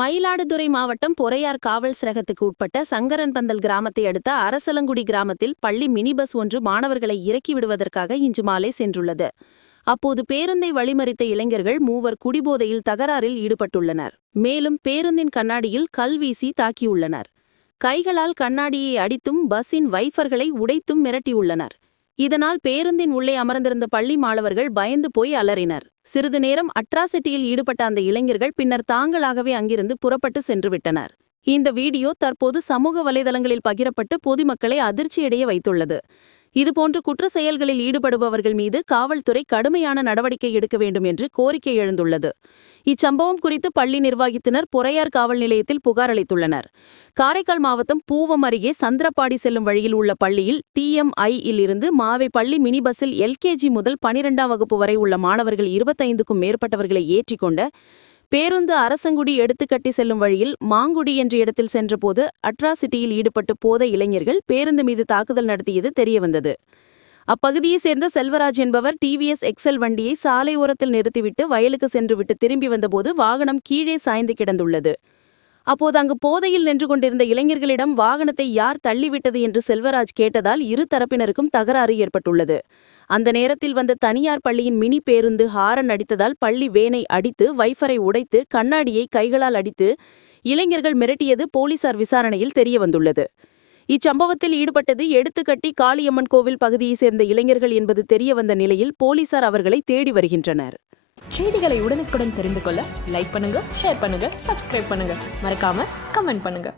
மயிலாடுதுறை மாவட்டம் பொறையார் காவல் சிரகத்துக்கு உட்பட்ட சங்கரன்பந்தல் கிராமத்தை அடுத்த அரசலங்குடி கிராமத்தில் பள்ளி மினி பஸ் ஒன்று மாணவர்களை இறக்கி விடுவதற்காக இன்று மாலை சென்றுள்ளது. அப்போது பேருந்தை வழிமறித்த இளைஞர்கள் மூவர் குடிபோதையில் தகராறில் ஈடுபட்டுள்ளனர். மேலும் பேருந்தின் கண்ணாடியில் கல் வீசி தாக்கியுள்ளனர். கைகளால் கண்ணாடியை அடித்தும் பஸ்ஸின் வைஃபர்களை உடைத்தும் மிரட்டியுள்ளனர். இதனால் பேருந்தின் உள்ளே அமர்ந்திருந்த பள்ளி மாணவர்கள் பயந்து போய் அலறினர். சிறிது நேரம் அட்ராசிட்டியில் ஈடுபட்ட அந்த இளைஞர்கள் பின்னர் தாங்களாகவே அங்கிருந்து புறப்பட்டு சென்றுவிட்டனர். இந்த வீடியோ தற்போது சமூக வலைதளங்களில் பகிரப்பட்டு பொதுமக்களை அதிர்ச்சியடைய வைத்துள்ளது. இதுபோன்ற குற்ற செயல்களில் ஈடுபடுபவர்கள் மீது காவல்துறை கடுமையான நடவடிக்கை எடுக்க வேண்டும் என்று கோரிக்கை எழுந்துள்ளது. இச்சம்பவம் குறித்து பள்ளி நிர்வாகத்தினர் பொறையார் காவல் நிலையத்தில் புகார் அளித்துள்ளனர். காரைக்கால் மாவட்டம் பூவம் அருகே சந்திரப்பாடி செல்லும் வழியில் உள்ள பள்ளியில் டிஎம்ஐ இருந்து மாவை பள்ளி மினி பஸ்ஸில் எல்கேஜி முதல் பனிரெண்டாம் வகுப்பு வரை உள்ள மாணவர்கள் இருபத்தைந்துக்கும் மேற்பட்டவர்களை ஏற்றிக்கொண்ட பேருந்து அரசங்குடி எடுத்துக்கட்டி செல்லும் வழியில் மாங்குடி என்ற இடத்தில் சென்றபோது அட்ராசிட்டியில் ஈடுபட்டு போத இளைஞர்கள் பேருந்து மீது தாக்குதல் நடத்தியது தெரியவந்தது. அப்பகுதியைச் சேர்ந்த செல்வராஜ் என்பவர் டிவிஎஸ் எக்ஸல் வண்டியை சாலையோரத்தில் நிறுத்திவிட்டு வயலுக்கு சென்றுவிட்டு திரும்பி வந்தபோது வாகனம் கீழே சாய்ந்து கிடந்துள்ளது. அப்போது அங்கு போதையில் நின்று கொண்டிருந்த இளைஞர்களிடம் வாகனத்தை யார் தள்ளிவிட்டது என்று செல்வராஜ் கேட்டதால் இரு தரப்பினருக்கும் தகராறு ஏற்பட்டுள்ளது. அந்த நேரத்தில் வந்த தனியார் பள்ளியின் மினி பேருந்து ஹாரன் அடித்ததால் பள்ளி வேனை அடித்து வைஃபரை உடைத்து கண்ணாடியை கைகளால் அடித்து இளைஞர்கள் மிரட்டியது போலீசார் விசாரணையில் தெரிய வந்துள்ளது இச்சம்பவத்தில் ஈடுபட்டது எடுத்துக்கட்டி காளியம்மன் கோவில் பகுதியைச் சேர்ந்த இளைஞர்கள் என்பது தெரிய வந்த நிலையில் போலீசார் அவர்களை தேடி வருகின்றனர். செய்திகளை உடனுக்குடன் தெரிந்து கொள்ள லைக் பண்ணுங்க ஷேர் பண்ணுங்க சப்ஸ்கிரைப் பண்ணுங்க. மறக்காம கமெண்ட் பண்ணுங்க.